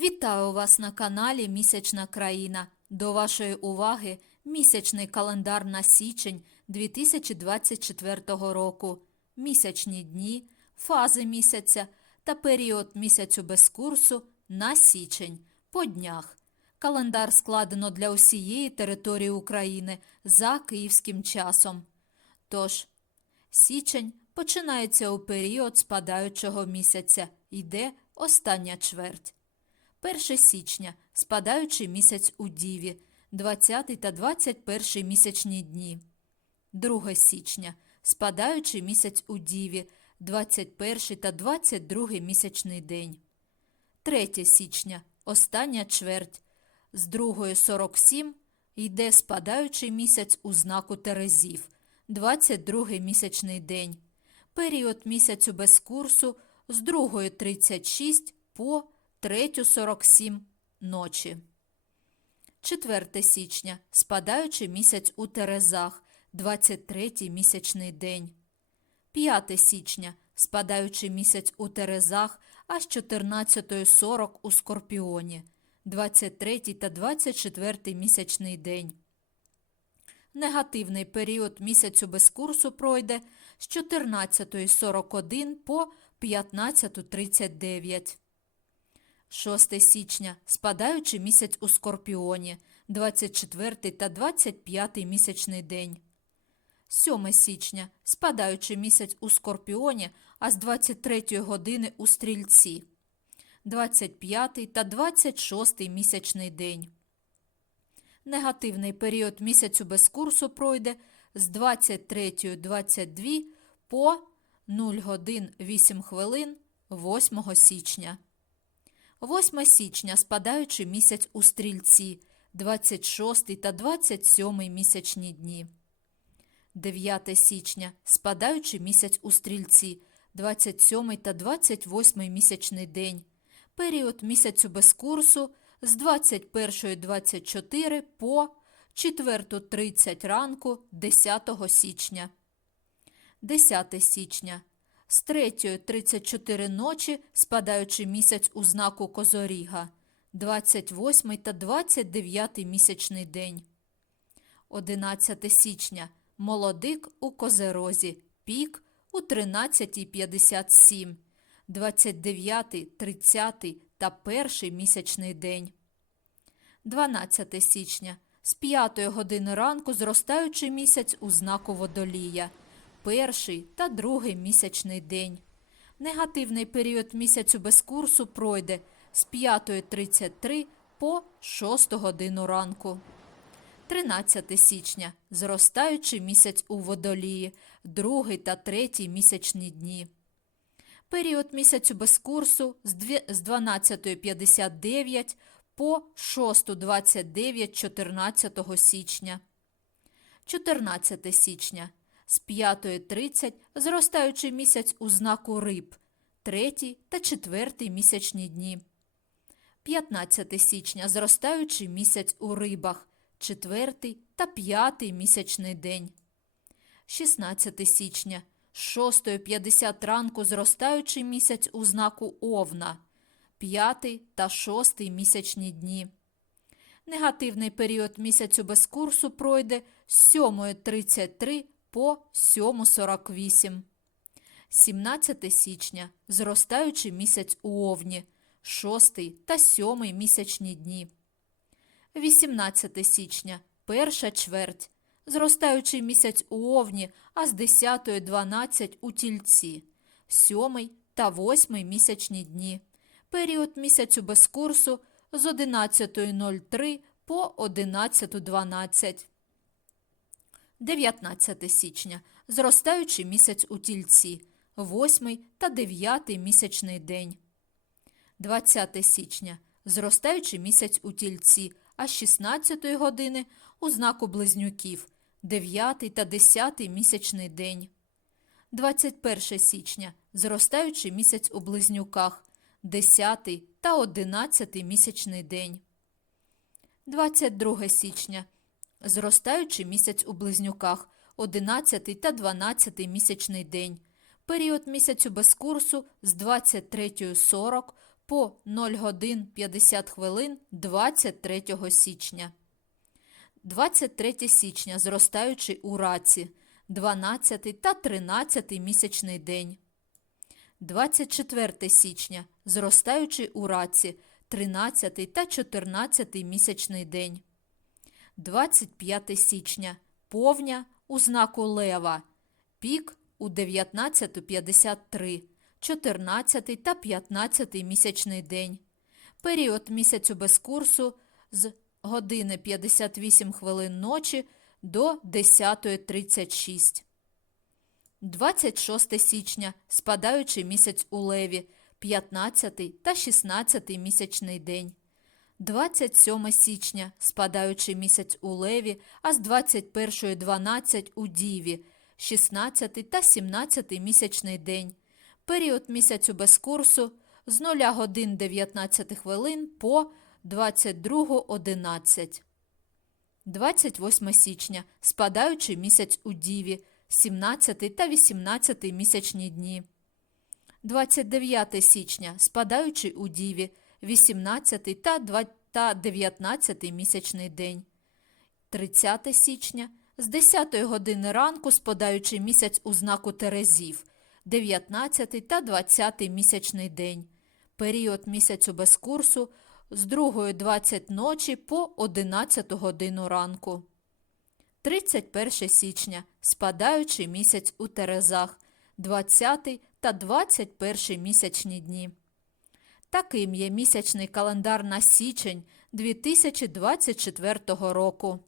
Вітаю вас на каналі Місячна країна. До вашої уваги місячний календар на січень 2024 року, місячні дні, фази місяця та період місяцю без курсу на січень по днях. Календар складено для усієї території України за київським часом. Тож, Січень починається у період спадаючого місяця, йде остання чверть. 1 січня спадаючий місяць у Діві, 20 та 21 місячні дні. 2 січня спадаючий місяць у Діві, 21 та 22 місячний день. 3 січня остання чверть. З 2.47 йде спадаючий місяць у знаку Терезів, 22 місячний день. Період місяцю без курсу з 2.36 по 3.47 ночі. 4 січня спадаючий місяць у Терезах, 23 місячний день. 5 січня спадаючий місяць у Терезах, аж 14.40 у Скорпіоні, 23 та 24 місячний день. Негативний період місяцю без курсу пройде з 14.41 по 15.39. 6 січня спадаючий місяць у Скорпіоні, 24 та 25 місячний день. 7 січня спадаючий місяць у Скорпіоні, а з 23 години у Стрільці, 25 та 26 місячний день. Негативний період місяцю без курсу пройде з 23.22 по 0 годин 8 хвилин 8 січня. 8 січня спадаючий місяць у Стрільці, 26 та 27 місячні дні. 9 січня спадаючий місяць у Стрільці, 27 та 28 місячний день. Період місяцю без курсу з 21.24 по 4.30 ранку 10 січня. 10 січня з 3.34 ночі спадаючий місяць у знаку Козоріга, 28 та 29 місячний день. 11 січня. Молодик у Козерозі, пік у 13.57, 29, 30 та перший місячний день. 12 січня. З 5 години ранку зростаючий місяць у знаку Водолія, перший та другий місячний день. Негативний період місяцю без курсу пройде з 5.33 по 6 годину ранку. 13 січня зростаючий місяць у водолії, другий та третій місячні дні. Період місяцю без курсу з з 12.59 по 6.29 14 січня. 14 січня з 5.30 зростаючий місяць у знаку риб, третій та четвертий місячні дні. 15 січня зростаючий місяць у рибах, четвертий та п'ятий місячний день. 16 січня з 6.50 ранку зростаючий місяць у знаку Овна, п'ятий та шостий місячні дні. Негативний період місяцю без курсу пройде з 7.33 по 7.48. 17 січня зростаючий місяць у Овні, 6 та 7 місячні дні. 18 січня перша чверть, зростаючий місяць у Овні, а з 10.12 у Тільці, 7 та 8 місячні дні. Період місяцю без курсу з 11.03 по 11.12. 19 січня зростаючий місяць у Тільці, 8 та 9 місячний день. 20 січня зростаючий місяць у Тільці, а з 16 години у знаку Близнюків, 9 та 10 місячний день. 21 січня зростаючий місяць у Близнюках, 10 та 11 місячний день. 22 січня зростаючий місяць у Близнюках, 11 та 12 місячний день. Період місяцю без курсу з 23.40 по 0 годин 50 хвилин 23 січня. 23 січня зростаючий у раці, 12 та 13 місячний день. 24 січня зростаючий у раці, 13 та 14 місячний день. 25 січня повня у знаку лева, пік у 19.53, 14 та 15 місячний день. Період місяцю без курсу з години 58 хвилин ночі до 10.36. 26 січня спадаючий місяць у леві, 15 та 16 місячний день. 27 січня спадаючий місяць у леві, а з 21.12 у діві, 16 та 17 місячний день. Період місяцю без курсу з 0 годин 19 хвилин по 22.11. 28 січня спадаючий місяць у діві, 17 та 18 місячні дні. 29 січня спадаючий у діві, 18 та 19 місячний день. 30 січня з 10 години ранку спадаючий місяць у знаку Терезів, 19 та 20 місячний день. Період місяцю без курсу з 2.20 ночі по 11 годину ранку. 31 січня спадаючий місяць у Терезах, 20 та 21 місячні дні. Таким є місячний календар на січень 2024 року.